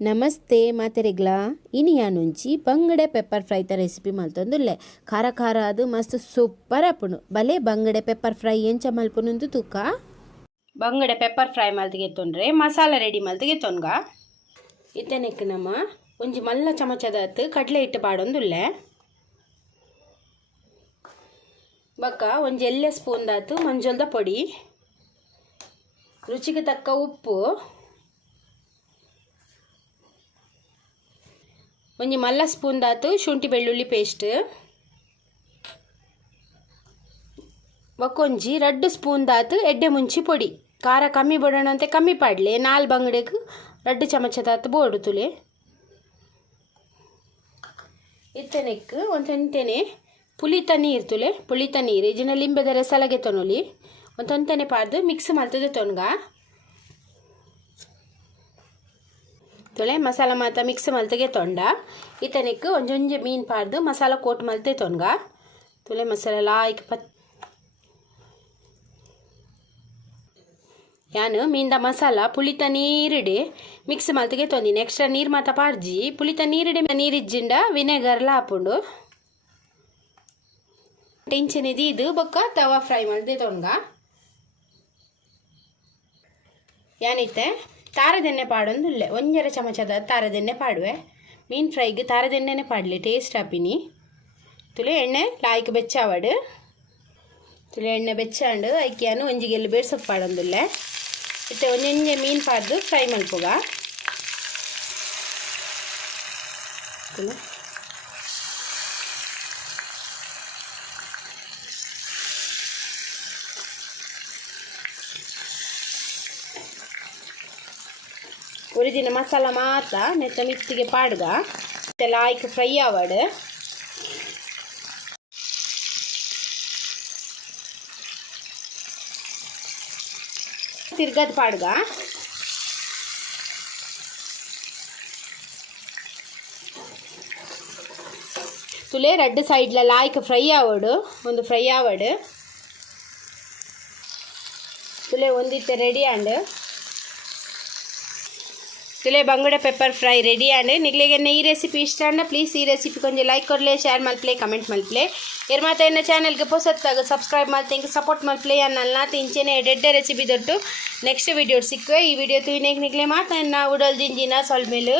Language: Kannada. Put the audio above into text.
ನಮಸ್ತೆ ಮಾತೆರೆಗ್ಲ ಇನಿಯ ನುಂಚಿ ಬಂಗಡೆ ಪೆಪ್ಪರ್ ಫ್ರೈತ ರೆಸಿಪಿ ಮಲ್ತೊಂದುಲ್ಲೆ ಖಾರ ಖಾರ ಅದು ಮಸ್ತ್ ಸೂಪರ್ ಆಪುಂಡು ಬಲೆ ಬಂಗಡೆ ಪೆಪ್ಪರ್ ಫ್ರೈ ಎಂಚ ಮಲ್ಪುನುಂದು ತೂಕ ಬಂಗಡೆ ಪೆಪ್ಪರ್ ಫ್ರೈ ಮಲ್ತಿಗೆ ತೊಂದ್ರೆ ಮಸಾಲ ರೆಡಿ ಮಲ್ತಿಗೆ ತೊನ್ಗ ಇತ್ತೆನೆಕ್ ನಮ್ಮ ಒಂಜಿ ಮಲ್ಲ ಚಮಚದತ್ತು ಕಡಲೆ ಹಿಟ್ಟು ಪಾಡೊಂದುಲ್ಲೆ ಬಕ್ಕ ಒಂಜಿ ಎಲ್ಲೆ ಸ್ಪೂನ್ ದಾತು ಮಂಜೊಲ್ದ ಪೊಡಿ ರುಚಿಗೆ ತಕ್ಕ ಉಪ್ಪು ಒಂಜಿ ಮಲ್ಲ ಸ್ಪೂನ್ ದಾತು ಶುಂಠಿ ಬೆಳ್ಳುಳ್ಳಿ ಪೇಸ್ಟ್ ಒಕ್ಕೊಂಜಿ 2 ಸ್ಪೂನ್ ದಾತು ಎಡ್ಡೆ ಮುಂಚಿ ಪೊಡಿ ಖಾರ ಕಮ್ಮಿ ಬೋಡೋಣ ಅಂತ ಕಮ್ಮಿ ಪಾಡ್ಲೆ 4 ಬಂಗಡೆಗೆ 2 ಚಮಚ ದಾತು ಬೋಡು ತುಲೆ ಇತ್ತನೆಕ್ ಒಂತೆಂತೆನೆ ಪುಳಿತ ನೀರು ತುಲೆ ಪುಳಿತ ನೀರು ಇಜಿನ ಲಿಂಬೆದ ರಸಲಗೆ ತೊನೊಲಿ ಒಂತೊಂತೆನೆ ಪಾಡ್ದು ಮಿಕ್ಸ್ ಮಾಡ್ತದೆ ತೊನ್ಗ ತುಲೆ ಮಸಾಲ ಮಾತ ಮಿಕ್ಸ್ ಮಲ್ತೆಗೆ ತೊಂಡ ಇತನೆಕ್ ಒಂಜೊಂಜೆ ಮೀನು ಪಾಡ್ದು ಮಸಾಲ ಕೋಟ್ ಮಲ್ತೆ ತೊನ್ಗ ತುಲೆ ಮಸಾಲ ಲಾಯ್ಕ್ ಯಾನು ಮೀನ್ದ ಮಸಾಲ ಪುಳಿತ ನೀರಿಡೆ ಮಿಕ್ಸ್ ಮಲ್ತೆಗೆ ತೊಂದಿನಿ ಎಕ್ಸ್ಟ್ರಾ ನೀರು ಮಾತ ಪಾಡ್ಜಿ ಪುಳಿತ ನೀರಿಡೆ ನೀರಿಜ್ಜಿಂಡ ವಿನೆಗರ್ಲ ಹಾಪುಂಡು ಟೆನ್ಷನ್ ಇದು ಬೊಕ್ಕ ತವಾ ಫ್ರೈ ಮಲ್ತೆ ತೊನ್ಗ ಯಾನಿತ್ತೆ ತಾರದೆಣ್ಣೆ ಪಾಡೊಂದುಲ್ಲೆ 1 ಚಮಚದ ತಾರದೆಣ್ಣೆ ಪಾಡುವೆ ಮೀನು ಫ್ರೈಗೆ ತಾರದೆಣ್ಣೆನೆ ಪಾಡಲಿ ಟೇಸ್ಟ್ ಆಪಿನಿ ತುಲೆ ಎಣ್ಣೆ ಲಾಯ್ಕ್ ಬೆಚ್ಚಾವಡು ತುಲೆ ಎಣ್ಣೆ ಬೆಚ್ಚಾಂಡು ಐಕ್ಯಾನು ಒಂಜಿಗೆಲ್ಲ ಬೇಡ್ಸೋಕೆ ಪಾಡೊಂದುಲ್ಲೆ ಇತ್ತೆ ಒಂಜೊಂಜೆ ಮೀನು ಪಾಡ್ದು ಫ್ರೈ ಮಲ್ಪುಗ ತುಲೆ ಒರಿಜಿನ ಮಸಾಲ ಮಾತ ನೆತ್ತ ಮಿಕ್ಸಿಗೆ ಪಾಡ್ಗ ಲಾಯ್ಕ್ ಫ್ರೈ ಆವಡು ತಿರ್ಗದ ಪಾಡ್ಗ ತುಲೆ 2 ಸೈಡ್ಲ ಲಾಯ್ಕ್ ಫ್ರೈ ಆವಡು ಒಂದು ಫ್ರೈ ಆವಡು ತುಲೆ ಒಂದಿತ್ತೆ ರೆಡಿ ಆಂಡ್ ತುಲೆ ಬಂಗುಡೆ ಪೆಪ್ಪರ್ ಫ್ರೈ ರೆಡಿ ಆಂಡ್ ನಿಗ್ಲಿಗೆ ಈ ರೆಸಿಪಿ ಇಷ್ಟ ಅಂಡ ಪ್ಲೀಸ್ ಈ ರೆಸಿಪಿ ಕೊಂಚ ಲೈಕ್ ಕೊರ್ಲೆ ಶೇರ್ ಮಲ್ಪ್ಲೆ ಕಮೆಂಟ್ ಮಲ್ಪ್ಲೆ ಇರ್ ಮಾತ ಎನ್ನ ಚಾನಲ್ಗೆ ಹೊಸತ್ತಾಗ ಸಬ್ಸ್ಕ್ರೈಬ್ ಮಾಡ್ತೆ ಇಂಕ ಸಪೋರ್ಟ್ ಮಲ್ಪ್ಲೆ ಅನ್ನಲ್ಲ ಇಂಚೆನೆ ಎಡ್ಡೆ ರೆಸಿಪಿ ದೊಟ್ಟು ನೆಕ್ಸ್ಟ್ ವಿಡಿಯೋ ಸಿಕ್ಕುವೆ ಈ ವಿಡಿಯೋ ತುಯಿನೇಗೆ ನಿಗ್ಲೆ ಮಾತ ಎನ್ನ ಉಡಲ್ ಜಿಂಜಿನ ಸೊಲ್ಮೇಲು